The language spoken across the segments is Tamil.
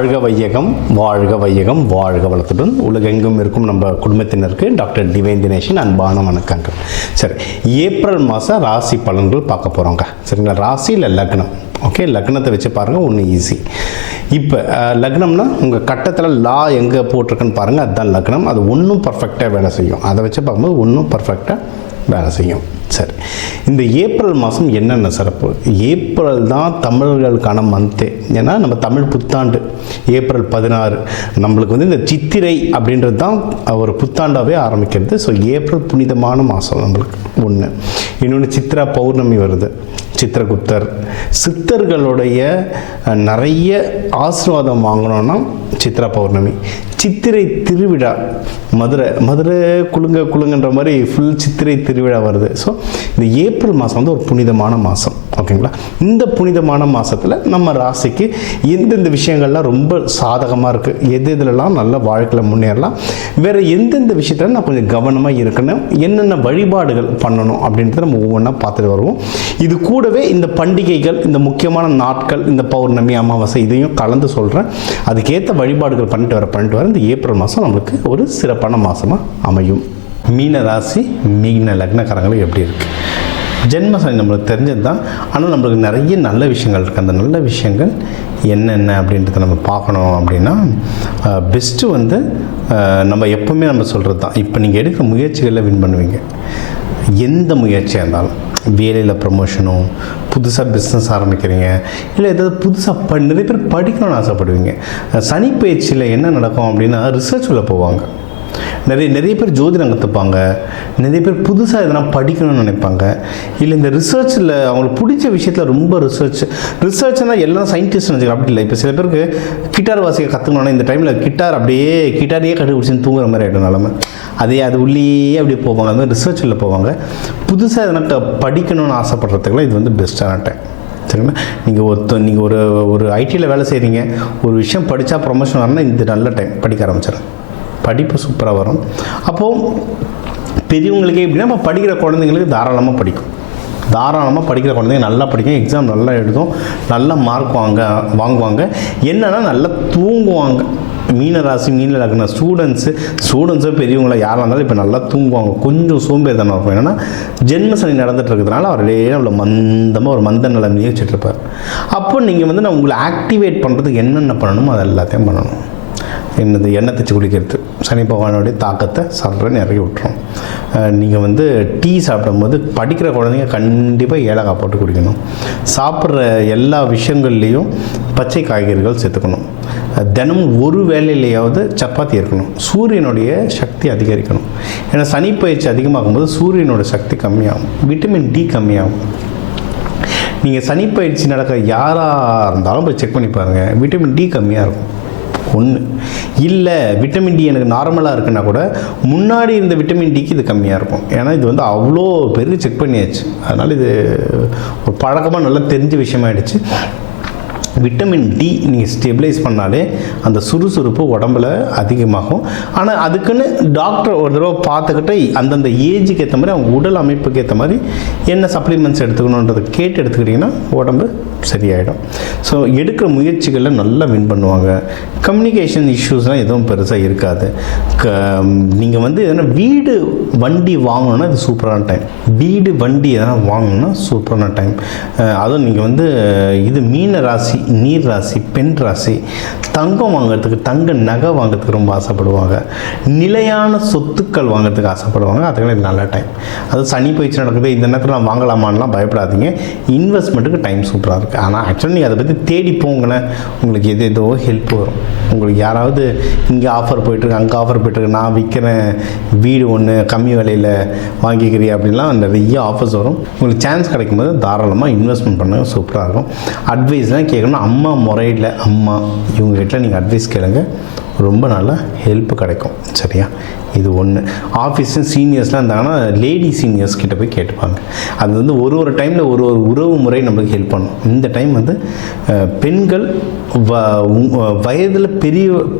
வாழ்க வையகம், வாழ்க வையகம், வாழ்க வளத்துடன் உலகெங்கும் இருக்கும் நம்ம குடும்பத்தினருக்கு டாக்டர் டிவைன் தினேஷின் அன்பான வணக்கங்கள். சரி, ஏப்ரல் மாதம் ராசி பலன்கள் பார்க்க போகிறோங்க. சரிங்களா, ராசி இல்லை லக்னம். ஓகே, லக்னத்தை வச்சு பாருங்கள், ஒன்று ஈஸி. இப்போ லக்னம்னா உங்கள் கட்டத்தில் லா எங்கே போட்டிருக்குன்னு பாருங்கள், அதுதான் லக்னம். அது ஒன்றும் பர்ஃபெக்டாக வேலை செய்யும். அதை வச்சு பார்க்கும்போது ஒன்றும் பர்ஃபெக்டாக வேலை செய்யும். சரி, இந்த ஏப்ரல் மாதம் என்னென்ன சிறப்பு? ஏப்ரல் தான் தமிழர்களுக்கான மந்த்தே. ஏன்னா நம்ம தமிழ் புத்தாண்டு ஏப்ரல் 16. நம்மளுக்கு வந்து இந்த சித்திரை அப்படின்றது தான் ஒரு புத்தாண்டாகவே ஆரம்பிக்கிறது. ஸோ ஏப்ரல் புனிதமான மாதம் நம்மளுக்கு ஒன்று. இன்னொன்று சித்ரா பௌர்ணமி வருது, சித்திரகுப்தர். சித்தர்களுடைய நிறைய ஆசீர்வாதம் வாங்கணும்னா சித்ரா பௌர்ணமி. சித்திரை திருவிழா, மதுரை குலுங்கன்ற மாதிரி ஃபுல் சித்திரை திருவிழா வருது. ஸோ இந்த ஏப்ரல் மாதம் வந்து ஒரு புனிதமான மாதம். ஓகேங்களா, இந்த புனிதமான மாதத்தில் நம்ம ராசிக்கு எந்தெந்த விஷயங்கள்லாம் ரொம்ப சாதகமாக இருக்குது, எதுலலாம் நல்ல வாழ்க்கையில் முன்னேறலாம், வேறு எந்தெந்த விஷயத்தில் நான் கொஞ்சம் கவனமாக இருக்கணும், என்னென்ன வழிபாடுகள் பண்ணணும் அப்படின்றத நம்ம ஒவ்வொன்றா பார்த்துட்டு வருவோம். இது கூடவே இந்த பண்டிகைகள், இந்த முக்கியமான நாட்கள், இந்த பௌர்ணமி, அமாவாசை இதையும் கலந்து சொல்கிறேன். அதுக்கேற்ற வழிபாடுகள் பண்ணிட்டு வர இந்த ஏப்ரல் மாதம் நம்மளுக்கு ஒரு சிறப்பான மாதமாக அமையும். மீன ராசி, மீன லக்னக்காரங்களுக்கு எப்படி இருக்குது? ஜென்ம சனி நம்மளுக்கு தெரிஞ்சது தான். ஆனால் நம்மளுக்கு நிறைய நல்ல விஷயங்கள் இருக்குது. அந்த நல்ல விஷயங்கள் என்னென்ன அப்படின்றத நம்ம பார்க்கணும். அப்படின்னா பெஸ்ட்டு வந்து நம்ம எப்போவுமே நம்ம சொல்கிறது தான், இப்போ நீங்கள் எடுக்கிற முயற்சிகளில் வின் பண்ணுவீங்க. எந்த முயற்சியாக இருந்தாலும், வேலையில் ப்ரமோஷனோ, புதுசாக பிஸ்னஸ் ஆரம்பிக்கிறீங்க, இல்லை ஏதாவது புதுசாக நிறைய பேர் படிக்கணும்னு ஆசைப்படுவீங்க. சனி பயிற்சியில் என்ன நடக்கும் அப்படின்னா ரிசர்ச்சில் போவாங்க. நிறைய பேர் ஜோதிடம் கற்றுப்பாங்க, நிறைய பேர் புதுசாக எதனா படிக்கணும்னு நினைப்பாங்க. இல்லை இந்த ரிசர்ச்சில் அவங்களுக்கு பிடிச்ச விஷயத்தில் ரொம்ப ரிசர்ச்னால் எல்லாம் சயின்டிஸ்ட் நினச்சிக்கலாம். அப்படி இல்லை. இப்போ சில பேருக்கு கிட்டார் வாசிக்க கற்றுக்கணுன்னா இந்த டைமில் கிட்டாரையே கண்டுபிடிச்சின்னு தூங்குற மாதிரி ஆகிடும் நிலமை. அது உள்ளேயே அப்படியே போவாங்க. அது மாதிரி ரிசர்ச்சில் போவாங்க. புதுசாக எதனா படிக்கணும்னு ஆசைப்படுறதுக்குலாம் இது வந்து பெஸ்ட்டான டைம். சரிங்களா, நீங்கள் ஒரு ஐடியில் வேலை செய்கிறீங்க, ஒரு விஷயம் படித்தா ப்ரொமோஷன் வரணும்னா இந்த நல்ல டைம் படிக்க ஆரம்பிச்சிடும். படிப்பு சூப்பராக வரும். அப்போது பெரியவங்களுக்கே எப்படின்னா, இப்போ படிக்கிற குழந்தைங்களுக்கு தாராளமாக படிக்கிற குழந்தைங்க நல்லா படிக்கும், எக்ஸாம் நல்லா எழுதும், நல்ல மார்க் வாங்குவாங்க. என்னென்னா நல்லா தூங்குவாங்க. மீன ராசி, மீன லக்ன ஸ்டூடெண்ட்ஸு பெரியவங்கள யாராக இருந்தாலும் இப்போ நல்லா தூங்குவாங்க. கொஞ்சம் சோம்பேறித்தனம் இருக்கும். என்னென்னா ஜென்ம சனி நடந்துட்டு இருக்கிறதுனால அவர்களே அவ்வளோ மந்தமாக ஒரு மந்த நிலைமையை வச்சுட்ருப்பார். அப்போ நீங்கள் வந்து நான் உங்களை ஆக்டிவேட் பண்ணுறதுக்கு என்னென்ன பண்ணணுமோ அது எல்லாத்தையும் பண்ணணும். என்னது, எண்ணெய் தேய்ச்சி குளிக்கிறது சனி பகவானுடைய தாக்கத்தை சாப்பிட்றன்னு இறக்கி விட்டுரும். நீங்கள் வந்து டீ சாப்பிடும்போது படிக்கிற குழந்தைங்க கண்டிப்பாக ஏலக்காய் போட்டு குடிக்கணும். சாப்பிட்ற எல்லா விஷயங்கள்லேயும் பச்சை காய்கறிகள் சேர்த்துக்கணும். தினமும் ஒரு வேலையிலேயாவது சப்பாத்தி இருக்கணும். சூரியனுடைய சக்தி அதிகரிக்கணும். ஏன்னா சனி பயிற்சி அதிகமாகும்போது சூரியனோட சக்தி கம்மியாகும், விட்டமின் டி கம்மியாகும். நீங்கள் சனி பயிற்சி நடக்கிற யாராக இருந்தாலும் போய் செக் பண்ணி பாருங்கள், விட்டமின் டி கம்மியாக இருக்கும். ஒன்று இல்லை, விட்டமின் டி எனக்கு நார்மலாக இருக்குன்னா கூட முன்னாடி இருந்த விட்டமின் டிக்கு இது கம்மியாக இருக்கும். ஏன்னா இது வந்து அவ்வளோ பெரிய செக் பண்ணியாச்சு. அதனால் இது ஒரு பழக்கமாக நல்லா தெரிஞ்ச விஷயமாயிடுச்சு. விட்டமின் டி நீங்கள் ஸ்டெபிலைஸ் பண்ணாலே அந்த சுறுசுறுப்பு உடம்புல அதிகமாகும். ஆனால் அதுக்குன்னு டாக்டர் ஒரு தடவை பார்த்துக்கிட்டு அந்தந்த ஏஜுக்கு ஏற்ற மாதிரி, அவங்க உடல் அமைப்புக்கு ஏற்ற மாதிரி என்ன சப்ளிமெண்ட்ஸ் எடுத்துக்கணுன்றதை கேட்டு எடுத்துக்கிட்டிங்கன்னா உடம்பு சரியாயிடும். ஸோ எடுக்கிற முயற்சிகளில் நல்லா வின் பண்ணுவாங்க. கம்யூனிகேஷன் இஷ்யூஸ்லாம் எதுவும் பெருசாக இருக்காது. நீங்கள் வந்து எதனா வீடு வண்டி வாங்கணுன்னா இது சூப்பரான டைம். வீடு வண்டி எதனா வாங்கணுன்னா சூப்பரான டைம். அதுவும் நீங்கள் வந்து இது மீன ராசி, நீர் ராசி, பெண் ராசி, தங்கம் வாங்கிறதுக்கு, தங்க நகை வாங்கிறதுக்கு ரொம்ப ஆசைப்படுவாங்க. நிலையான சொத்துக்கள் வாங்கிறதுக்கு ஆசைப்படுவாங்க. அதுக்கெல்லாம் இது நல்ல டைம். அது சனி பயிற்சி நடக்குது, இந்த நேரத்தில் நான் வாங்கலாமான்லாம் பயப்படாதீங்க. இன்வெஸ்ட்மெண்ட்டுக்கு டைம் சூப்பராக இருக்குது. ஆனால் ஆக்சுவலி நீங்கள் அதை பற்றி தேடி போங்களேன், உங்களுக்கு ஏதோ ஹெல்ப் வரும். உங்களுக்கு யாராவது இங்கே ஆஃபர் போய்ட்டுருக்கு, அங்கே ஆஃபர் போய்ட்டுருக்கு, நான் விற்கிறேன் வீடு ஒன்று கம்மி விலையில் வாங்கிக்கிறியா அப்படின்லாம் நிறைய ஆஃபர்ஸ் வரும். உங்களுக்கு சான்ஸ் கிடைக்கும்போது தாராளமாக இன்வெஸ்ட்மெண்ட் பண்ணுங்க, சூப்பராக இருக்கும். அட்வைஸ்லாம் கேட்கணும். அம்மா முறையில் இவங்ககிட்ட நீங்கள் அட்வைஸ் கேளுங்க, ரொம்ப நல்லா ஹெல்ப் கிடைக்கும். சரியா, இது ஒன்று. ஆஃபீஸும் சீனியர்ஸ்லாம் இருந்தாங்கன்னா லேடி சீனியர்ஸ் கிட்ட போய் கேட்டுப்பாங்க. அது வந்து ஒரு டைமில் ஒரு உறவு முறை நம்மளுக்கு ஹெல்ப் பண்ணும். இந்த டைம் வந்து பெண்கள் வயதில்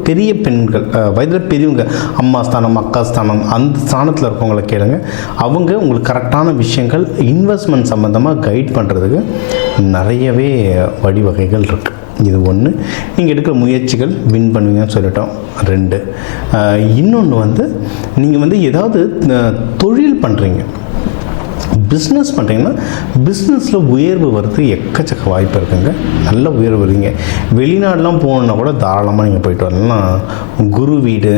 பெரிய பெண்கள், வயதில் பெரியவங்க, அம்மா ஸ்தானம், அக்கா ஸ்தானம், அந்த ஸ்தானத்தில் இருக்கவங்களை கேளுங்க. அவங்க உங்களுக்கு கரெக்டான விஷயங்கள் இன்வெஸ்ட்மெண்ட் சம்மந்தமாக கைட் பண்ணுறதுக்கு நிறையவே வழிவகைகள் இருக்குது. இது ஒன்று. நீங்கள் எடுக்கிற முயற்சிகள் வின் பண்ணுவீங்கன்னு சொல்லிட்டோம். 2. இன்னொன்று வந்து நீங்கள் வந்து ஏதாவது தொழில் பண்ணுறீங்க, பிஸ்னஸ் பண்ணுறீங்கன்னா பிஸ்னஸில் உயர்வு வர்றதுக்கு எக்கச்சக்க வாய்ப்பு இருக்குங்க. நல்ல உயர்வு வருவீங்க. வெளிநாடுலாம் போகணுன்னா கூட தாராளமாக நீங்கள் போயிட்டு வரலாம். குரு வீடு,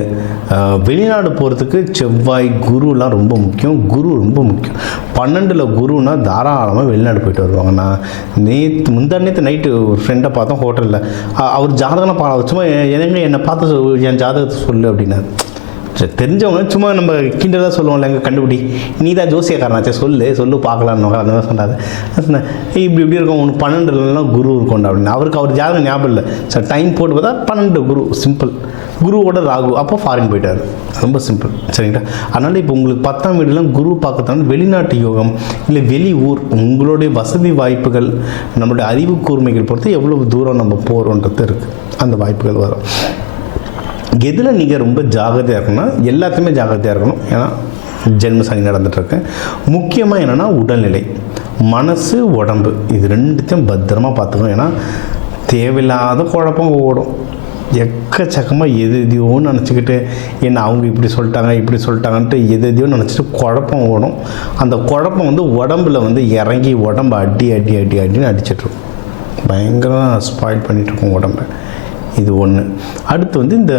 வெளிநாடு போகிறதுக்கு செவ்வாய் குருலாம் ரொம்ப முக்கியம். குரு ரொம்ப முக்கியம். 12 குருன்னா தாராளமாக வெளிநாடு போயிட்டு வருவாங்க. நான் முந்தானேத்து நைட்டு ஒரு ஃப்ரெண்டை பார்த்தோம் ஹோட்டலில். அவர் ஜாதகம் சும்மா என்னை பார்த்து என் ஜாதகத்தை சொல்லு அப்படின்னாரு. தெரிஞ்சவங்க சும்மா நம்ம கிண்டலாக சொல்லுவோம்ல, எங்கே கண்டுபிடி, நீ தான் ஜோசியக்காரனாச்சே, சொல்லு பார்க்கலான்னு அந்த மாதிரி சொன்னார். இப்படி இருக்கும், உனக்கு 12 குரு இருக்கும்டா அப்படின்னு. அவர் ஜாதகம் ஞாபகம் இல்லை சார். டைம் போட்டு பார்த்தா 12 குரு, சிம்பிள். குருவோட ராகு, அப்போ ஃபாரின் போயிட்டார். ரொம்ப சிம்பிள், சரிங்களா? அதனால் இப்போ உங்களுக்கு 10ஆம் வீடுலாம் குரு பார்க்கறதுனால வெளிநாட்டு யோகம் இல்லை வெளி ஊர், உங்களுடைய வசதி வாய்ப்புகள், நம்மளுடைய அறிவு கூர்மைகள் பொறுத்து எவ்வளவு தூரம் நம்ம போகிறோன்றது இருக்குது. அந்த வாய்ப்புகள் வரும். எதில் நீங்கள் ரொம்ப ஜாகிரதையாக இருக்கணும்னா எல்லாத்தையுமே ஜாகிரதையாக இருக்கணும். ஏன்னா ஜென்ம சனி நடந்துகிட்ருக்கு. முக்கியமாக என்னென்னா உடல்நிலை, மனசு, உடம்பு, இது 2த்தையும் பத்திரமா பார்த்துக்கணும். ஏன்னா தேவையில்லாத குழப்பம் ஓடும். எக்கச்சக்கமாக எதையோ நினச்சிக்கிட்டு என்ன அவங்க இப்படி சொல்லிட்டாங்கன்ட்டு எதையோ நினச்சிட்டு குழப்பம் ஓடும். அந்த குழப்பம் வந்து உடம்புல வந்து இறங்கி உடம்பை அடின்னு அடிச்சிட்ருக்கும். பயங்கரமாக ஸ்பாயில் பண்ணிகிட்ருக்கோம் உடம்பை. இது ஒன்று. அடுத்து வந்து இந்த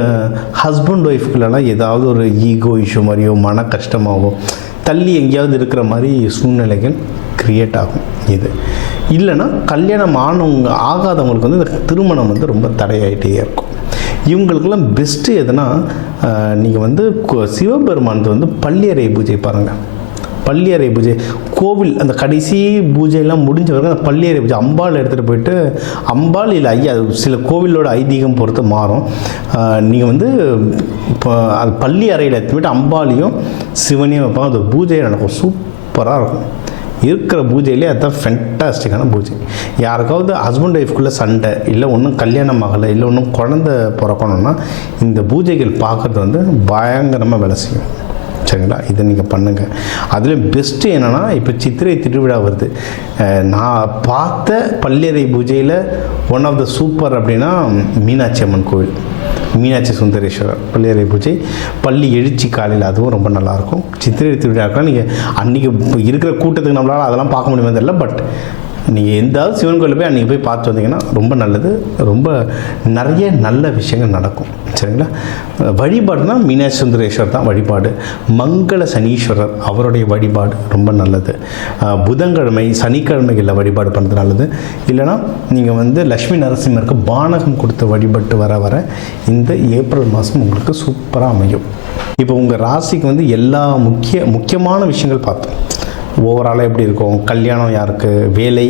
ஹஸ்பண்ட் ஒய்ஃப்குள்ளெல்லாம் ஏதாவது ஒரு ஈகோ இஷ்யூ மாதிரியோ மன கஷ்டமாகவோ தள்ளி எங்கேயாவது இருக்கிற மாதிரி சூழ்நிலைகள் க்ரியேட் ஆகும். இது இல்லைன்னா கல்யாணம் ஆகாதவங்களுக்கு வந்து இந்த திருமணம் வந்து ரொம்ப தடையாகிட்டே இருக்கும். இவங்களுக்கெல்லாம் பெஸ்ட்டு எதுனா, நீங்கள் வந்து சிவபெருமானது வந்து பள்ளியறை பூஜை பாருங்கள். பள்ளியறை பூஜை, கோவில் அந்த கடைசி பூஜையெல்லாம் முடிஞ்ச வரைக்கும் அந்த பள்ளியறை பூஜை அம்பாள் எடுத்துகிட்டு போயிட்டு, அம்பாள் இல்லை ஐயா, அது சில கோவிலோட ஐதீகம் பொறுத்து மாறும். நீங்கள் வந்து இப்போ அது பள்ளி அறையில் எடுத்து போய்ட்டு அம்பாளையும் சிவனையும் வைப்பாங்க. அது பூஜை நடக்கும், சூப்பராக இருக்கும். இருக்கிற பூஜையிலே அதுதான் ஃபென்டாஸ்டிக்கான பூஜை. யாருக்காவது ஹஸ்பண்ட் ஒய்ஃப்குள்ளே சண்டை இல்லை ஒன்றும் கல்யாணம் ஆகலை இல்லை ஒன்றும் குழந்தை பிறக்கணுன்னா இந்த பூஜைகள் பார்க்குறது வந்து பயங்கரமாக வேலை செய்யும். சரிங்களா? இதை நீங்கள் பண்ணுங்கள். அதில் பெஸ்ட்டு என்னென்னா, இப்போ சித்திரை திருவிழா வருது. நான் பார்த்த பள்ளியறை பூஜையில் ஒன் ஆஃப் த சூப்பர் அப்படின்னா மீனாட்சி அம்மன் கோவில், மீனாட்சி சுந்தரேஸ்வரர் பள்ளியறை பூஜை, பள்ளி எழுச்சி காலையில், அதுவும் ரொம்ப நல்லாயிருக்கும். சித்திரை திருவிழாக்கெலாம் நீங்கள் அன்றைக்கி இருக்கிற கூட்டத்துக்கு நம்மளால் அதெல்லாம் பார்க்க முடியுமே தெரியல, பட் நீங்கள் எந்தாவது சிவன் கோயிலில் போய் அன்றைக்கி போய் பார்த்து வந்தீங்கன்னா ரொம்ப நல்லது. ரொம்ப நிறைய நல்ல விஷயங்கள் நடக்கும். சரிங்களா? வழிபாடுனா மீனாட்சி சுந்தரேஸ்வரர் தான் வழிபாடு. மங்கள சனீஸ்வரர் அவருடைய வழிபாடு ரொம்ப நல்லது. புதன்கிழமை சனிக்கிழமைகளில் வழிபாடு பண்ணுறது நல்லது. இல்லைனா நீங்கள் வந்து லக்ஷ்மி நரசிம்மருக்கு பானகம் கொடுத்து வழிபட்டு வர இந்த ஏப்ரல் மாதம் உங்களுக்கு சூப்பராக அமையும். இப்போ உங்கள் ராசிக்கு வந்து எல்லா முக்கியமான விஷயங்கள் பார்த்தோம். ஓவராலாக எப்படி இருக்கும், கல்யாணம் யாருக்கு, வேலை,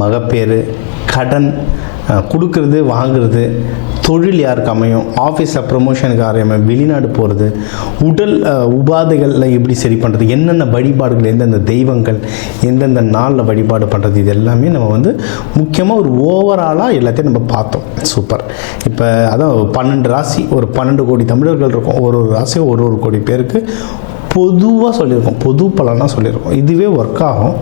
மகப்பேறு, கடன், கொடுக்கறது வாங்கிறது, தொழில் யாருக்கு அமையும், ஆஃபீஸில் ப்ரமோஷனுக்கு அமையும், வெளிநாடு போகிறது, உடல் உபாதைகளில் எப்படி சரி பண்ணுறது, என்னென்ன வழிபாடுகள், எந்தெந்த தெய்வங்கள், எந்தெந்த நாளில் வழிபாடு பண்ணுறது, இது எல்லாமே நம்ம வந்து முக்கியமாக ஒரு ஓவராலாக எல்லாத்தையும் நம்ம பார்த்தோம். சூப்பர். இப்போ அதான் 12 ராசி, ஒரு 12 கோடி தமிழர்கள் இருக்கும். ஒரு ராசியும் ஒரு கோடி பேருக்கு பொதுவாக சொல்லியிருக்கோம், பொது பலனாக சொல்லியிருக்கோம். இதுவே ஒர்க் ஆகும்.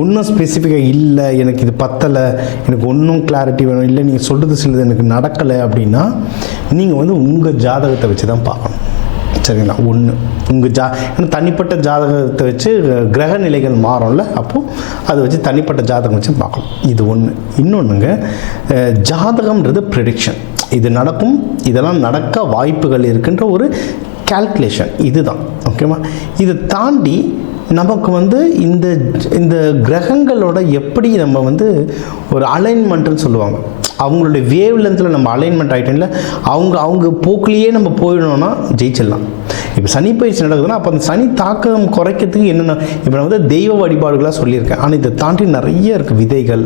ஒன்றும் ஸ்பெசிஃபிக்காக இல்லை எனக்கு இது பத்தலை, எனக்கு ஒன்றும் கிளாரிட்டி வேணும், இல்லை நீங்கள் சொல்கிறது சிலது எனக்கு நடக்கலை அப்படின்னா நீங்கள் வந்து உங்கள் ஜாதகத்தை வச்சு தான் பார்க்கணும். சரிங்களா? ஒன்று உங்கள் ஏன்னா தனிப்பட்ட ஜாதகத்தை வச்சு கிரக நிலைகள் மாறும்ல, அப்போது அதை வச்சு தனிப்பட்ட ஜாதகம் வச்சு பார்க்கணும். இது ஒன்று. இன்னொன்றுங்க, ஜாதகம்ன்றது ப்ரெடிக்ஷன். இது நடக்கும், இதெல்லாம் நடக்க வாய்ப்புகள் இருக்குன்ற ஒரு கால்குலேஷன், இதுதான். ஓகேவா? இதை தாண்டி நமக்கு வந்து இந்த கிரகங்களோட எப்படி நம்ம வந்து ஒரு அலைன்மெண்ட்டுன்னு சொல்லுவாங்க, அவங்களுடைய வேவ் லென்த்தில் நம்ம அலைன்மெண்ட் ஆகிட்டோம்ல, அவங்க போக்குலேயே நம்ம போயிடணும்னா ஜெயிச்சிடலாம். இப்போ சனி பயிற்சி நடக்குதுன்னா அப்போ அந்த சனி தாக்கம் குறைக்கிறதுக்கு என்னென்ன, இப்போ நான் வந்து தெய்வ வழிபாடுகளாக சொல்லியிருக்கேன். ஆனால் இதை தாண்டி நிறைய இருக்குது. விதைகள்,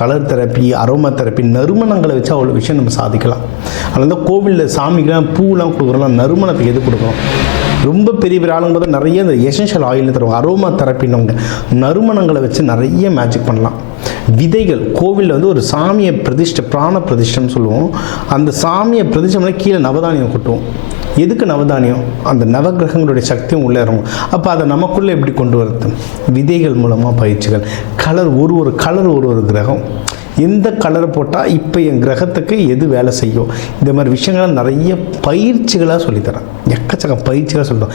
கலர் தெரப்பி, அரோமா தெரப்பி, நறுமணங்களை வச்சு அவ்வளோ விஷயம் நம்ம சாதிக்கலாம். அதனால தான் கோவிலில் சாமிக்கெலாம் பூலாம் கொடுக்குறோம்லாம், நறுமணத்துக்கு எது கொடுக்குறோம்? ரொம்ப பெரிய ஆளுங்க போது நிறைய இந்த எசென்ஷியல் ஆயில் தருவாங்க, அரோமா தெரப்பின்னவங்க நறுமணங்களை வச்சு நிறைய மேஜிக் பண்ணலாம். விதைகள், கோவிலில் வந்து ஒரு சாமியை பிராண பிரதிஷ்டம்னு சொல்லுவோம். அந்த சாமியை பிரதிஷ்டம்னா கீழே நவதானியம் கொட்டுவோம். எதுக்கு நவதானியம்? அந்த நவகிரகங்களுடைய சக்தியும் உள்ளே இறங்கும். அப்போ அதை நமக்குள்ளே எப்படி கொண்டு வரது? விதைகள் மூலமாக பயிற்சிகள், கலர், ஒரு கலர் ஒரு கிரகம். எந்த கலர் போட்டால் இப்போ என் கிரகத்துக்கு எது வேலை செய்யும், இந்த மாதிரி விஷயங்களை நிறைய பயிற்சிகளாக சொல்லித்தரேன். எக்கச்சக்க பயிற்சிகளாக சொல்லிட்டோம்.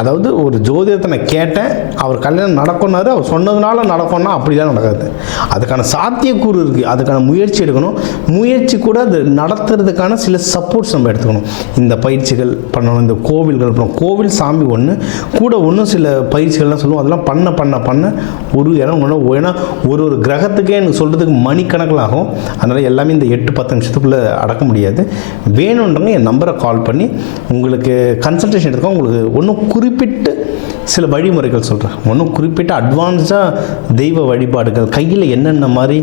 அதாவது ஒரு ஜோதிடத்தை நான் கேட்டேன், அவர் கல்யாணம் நடக்கும்னாரு, அவர் சொன்னதுனால நடக்கும்னா அப்படிலாம் நடக்காது. அதுக்கான சாத்தியக்கூறு இருக்குது, அதுக்கான முயற்சி எடுக்கணும். முயற்சி கூட அது நடத்துறதுக்கான சில சப்போர்ட்ஸ் நம்ம எடுத்துக்கணும். இந்த பயிற்சிகள் பண்ணணும், இந்த கோவில்கள் பண்ணணும். கோவில் சாமி ஒன்று கூட ஒன்றும் சில பயிற்சிகள்லாம் சொல்லுவோம். அதெல்லாம் பண்ண பண்ண பண்ண ஒரு இடம் ஏன்னா ஒரு ஒரு கிரகத்துக்கே எனக்கு சொல்கிறதுக்கு மணிக்கணக்கில் ஆகும். அதனால் எல்லாமே இந்த 8-10 நிமிஷத்துக்குள்ளே அடக்க முடியாது. வேணுன்றவங்க என் நம்பரை கால் பண்ணி உங்களுக்கு கன்சல்டேஷன் எடுத்துக்கோங்க. உங்களுக்கு ஒன்றும் குறிப்பிட்டு சில வழிமுறைகள் சொல்கிறேன். ஒன்றும் குறிப்பிட்ட அட்வான்ஸாக தெய்வ வழிபாடுகள், கையில் என்னென்ன மாதிரி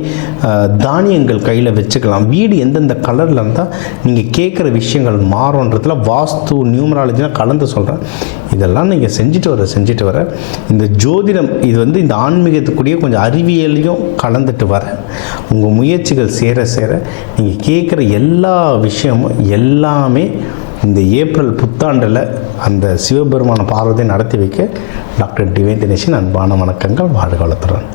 தானியங்கள் கையில் வச்சுக்கலாம், வீடு எந்தெந்த கலரில் இருந்தால் நீங்கள் கேட்குற விஷயங்கள் மாறுன்றதுல வாஸ்து நியூமராலஜிலாம் கலந்து சொல்கிறேன். இதெல்லாம் நீங்கள் செஞ்சுட்டு வர இந்த ஜோதிடம் இது இந்த ஆன்மீகத்துக்குரிய கொஞ்சம் அறிவியலையும் கலந்துட்டு வர உங்கள் முயற்சிகள் சேர சேர நீங்கள் கேட்குற எல்லா விஷயமும் எல்லாமே இந்த ஏப்ரல் புத்தாண்டில் அந்த சிவபெருமான பார்வதியை நடத்தி வைக்க டாக்டர் டிவைன் தினேஷின் அன்பான வணக்கங்கள். வாழ்க வளத்துடன்.